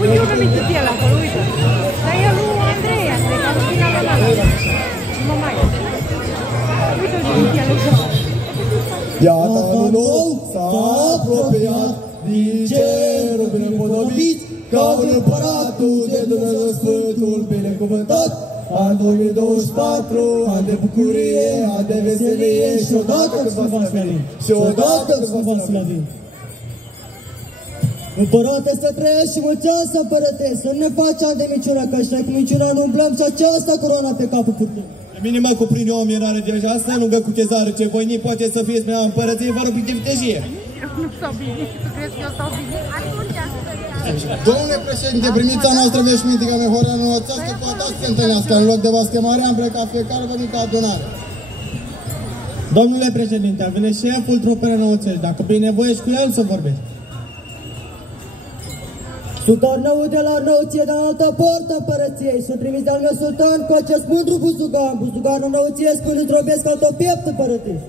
Uite, un mic el acolo, uite. Dar e lui Andreea, cred că a fost finalul ăla. Nu mai e. Uite-l din el. Iată anul nou s-a apropiat din cerul binepodobit, ca un împăratul de Dumnezeu Sfântul binecuvântat. An 2024, an de bucurie, an de veselie și odată îți va slăvi. Și odată îți va slăvi. Împărate să trăiești și mulți ani să împărătești, să nu ne faci ani de minciună, că ăștia cu minciuna nu umblăm și aceasta coroana pe capul purtăm. Pe mine mă cuprinde o mirare deja, să lungă cu cezară ce voinic poate să fie mea împărăție, vă rog de vitejie. Nu stau bine, tu crezi că eu stau bine? Domnule președinte, primița noastră veșmitică Mehorea înălțească cu a ta să se întâlnească. În loc de vaschemare am plecat fiecare venit ca adunare. Domnule președinte, a venit șeful trupelor înălțești, dacă pe nevoie și cu el să vorbești. Sultan de la înăuție de altă portă împărăției, sunt trimis de-al meu sultan cu acest mândru buzugan, buzuganul înăuție spune drobesc al tău piept împărătești.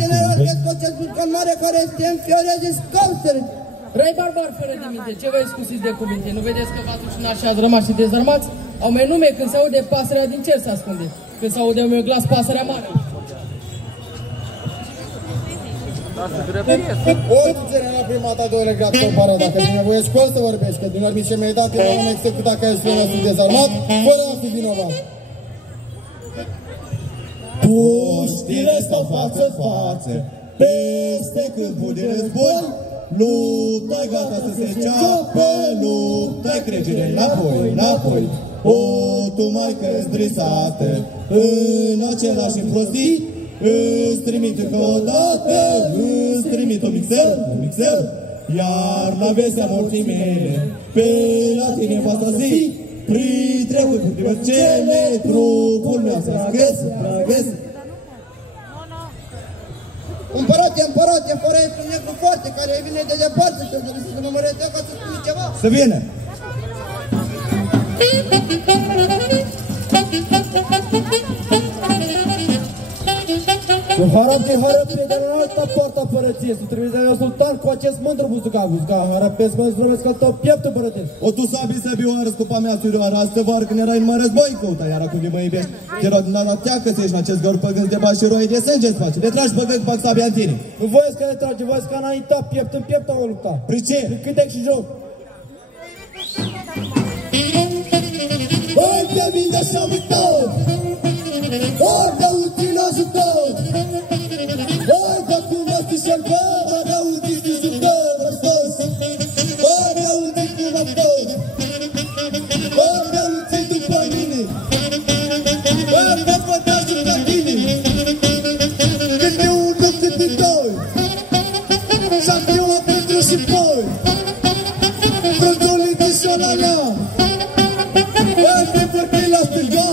General, vezi cu acest buzugan mare care este înfioreze scauțele. Răi barbar fără de minte, ce vă scusiți de cuvinte? Nu vedeți că v-ați ușinat și ați rămas și dezarmați? Au mai nume când se aude pasărea din cer se ascunde, când se aude meu glas pasărea mare. Orice general primata doile grad compară, dacă din nevoie școală să vorbești, că din ori mi se meritat că nu executat că ești nostru dezarmat, fără a fi vinovat. Puștile stau față-față, peste câmpul de război, lupta-i gata să se ceapă, lupta-i cregere înapoi. O, tu maică zdrisată, în același înfrostit, îți trimit încă o dată, îți trimit un mixel, iar la vesea morții mele, pe la tine va sosi, printre uipurile cele, trupul meu să răgăs. Împărate, fără este un negru foarte, care vine de departe, să mă mărete ca să spune ceva. Să vină! Cu harapte de la altă poartă împărăție, sunt trimis de la sultan cu acest mândru buzugan, harapesc mă zdrobesc al tău piept împărătesc. O tu sabi să bioară scupa mea surioară, astă vară când erai numai război căuta, iar acum mă iubești. Te rog din ala teacă să ieși în acest găur păgânzi de bași și roi de sânge îți face, le tragi păgâni cu pac sabia în tine. Nu voiesc că le trage, voiesc că înaintea piept în piept au lupta. Prin ce? Prin cântec și joc. Ori te vin de șamul tău, ori te util ajutor, ori te cum ești și-l văd, ori te util și jucăr răstos, ori te util cum a fost, ori te util după mine, ori te fătași după tine, câte unul, câte doi, șampion pentru și poi, prăzolii de șolalea, ori te vorbi la stâlga,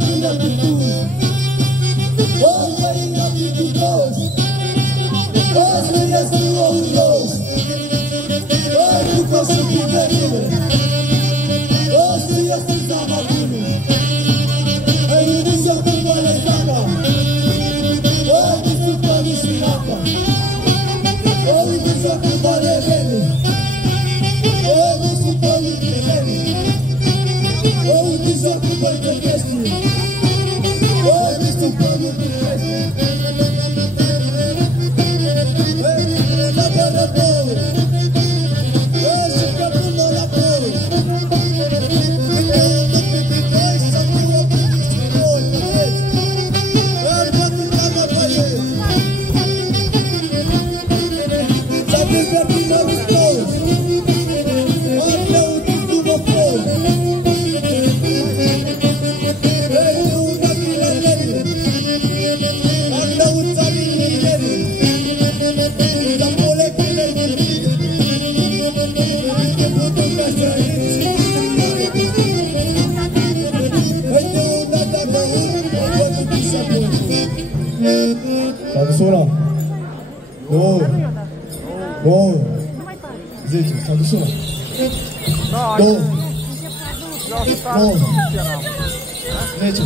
până cu tu. O găină cu dos, o smâresc cu ou dos, o cu coșul cu găină, o smâresc cu zama bună. Ai uniză cu măle zama, o disu cu mișinata, o uniză cu măle vene, o disu cu mișinata. O uniză cu măle chestii, o disu cu mișinata. S-a dus ăla. 2, 10, s-a dus ăla. 2, 9, 10.